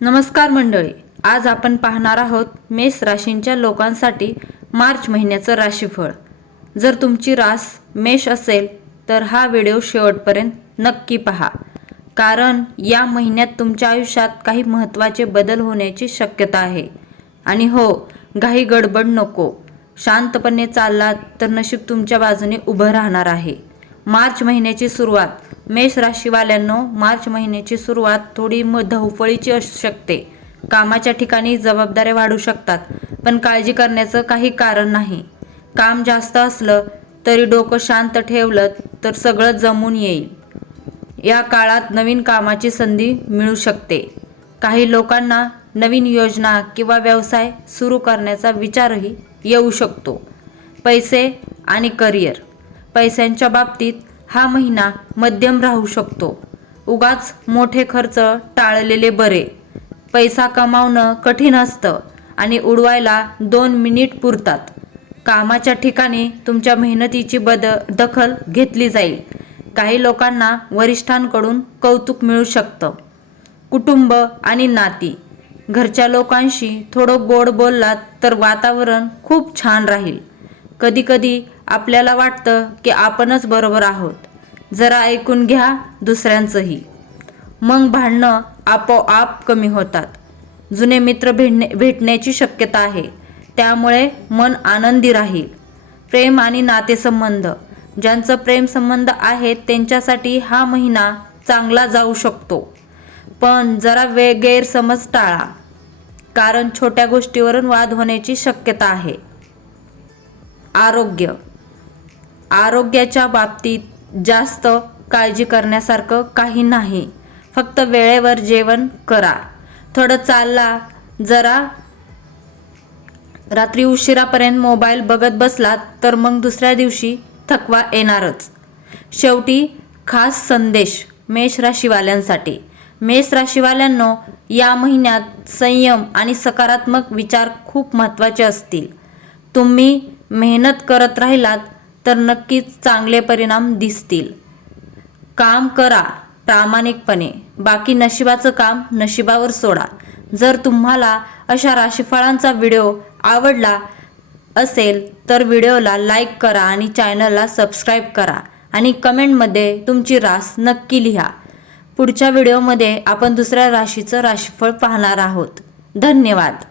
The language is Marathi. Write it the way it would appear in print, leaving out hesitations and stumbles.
नमस्कार मंडळी, आज आपण पाहणार आहोत मेष राशींच्या लोकांसाठी मार्च महिन्याचं राशीफळ। जर तुमची रास मेष असेल तर हा व्हिडिओ शेवटपर्यंत नक्की पहा, कारण या महिन्यात तुमच्या आयुष्यात काही महत्त्वाचे बदल होण्याची शक्यता आहे। आणि हो, घाई गडबड नको, शांतपणे चाललात तर नशीब तुमच्या बाजूने उभं राहणार आहे। मार्च महिन्याची सुरुवात मेष राशीवाल्यांनो, मार्च महिन्याची सुरुवात थोडी धावपळीची असू शकते। कामाच्या ठिकाणी जबाबदाऱ्या वाढू शकतात, पण काळजी करण्याचं काही कारण नाही। काम जास्त असलं तरी डोकं शांत ठेवलं तर सगळं जमून येईल। या काळात नवीन कामाची संधी मिळू शकते। काही लोकांना नवीन योजना किंवा व्यवसाय सुरू करण्याचा विचारही येऊ शकतो। पैसे आणि करिअर, पैशांच्या बाबतीत हा महिना मध्यम राहू शकतो। उगाच मोठे खर्च टाळलेले बरे। पैसा कमावणं कठीण असतं आणि उडवायला 2 मिनिट पुरतात। कामाच्या ठिकाणी तुमच्या मेहनतीची दखल घेतली जाईल। काही लोकांना वरिष्ठांकडून कौतुक मिळू शकतं। कुटुंब आणि नाती, घरच्या लोकांशी थोडं गोड बोललात तर वातावरण खूप छान राहील। कधी-कधी आपल्याला वाटतं की आपणच बरोबर आहोत, जरा ऐकून घ्या दुसऱ्यांचंही, मग भांडणं आपोआप कमी होतात। जुने मित्र भेटण्याची शक्यता आहे, त्यामुळे मन आनंदी राहील। प्रेम आणि नातेसंबंध, ज्यांचं प्रेम संबंध आहेत त्यांच्यासाठी हा महिना चांगला जाऊ शकतो, पण जरा गैरसमज टाळा, कारण छोट्या गोष्टीवरून वाद होण्याची शक्यता आहे। आरोग्य, आरोग्याच्या बाबतीत जास्त काळजी करण्यासारखं काही नाही। फक्त वेळेवर जेवण करा, थोडं चालला, जरा रात्री उशिरापर्यंत मोबाईल बघत बसलात तर मग दुसऱ्या दिवशी थकवा येणारच। शेवटी खास संदेश मेष राशीवाल्यांसाठी, मेष राशीवाल्यांनो, या महिन्यात संयम आणि सकारात्मक विचार खूप महत्त्वाचे असतील। तुम्ही मेहनत करत राहिलात तर नक्कीच चांगले परिणाम दिसतील। काम करा प्रामाणिकपणे, बाकी नशिबाचं काम नशिबावर सोडा। जर तुम्हाला अशा राशीफळांचा व्हिडिओ आवडला असेल तर व्हिडिओला लाईक करा आणि चॅनलला सबस्क्राईब करा आणि कमेंटमध्ये तुमची रास नक्की लिहा। पुढच्या व्हिडिओमध्ये आपण दुसऱ्या राशीचं राशीफळ पाहणार आहोत। धन्यवाद।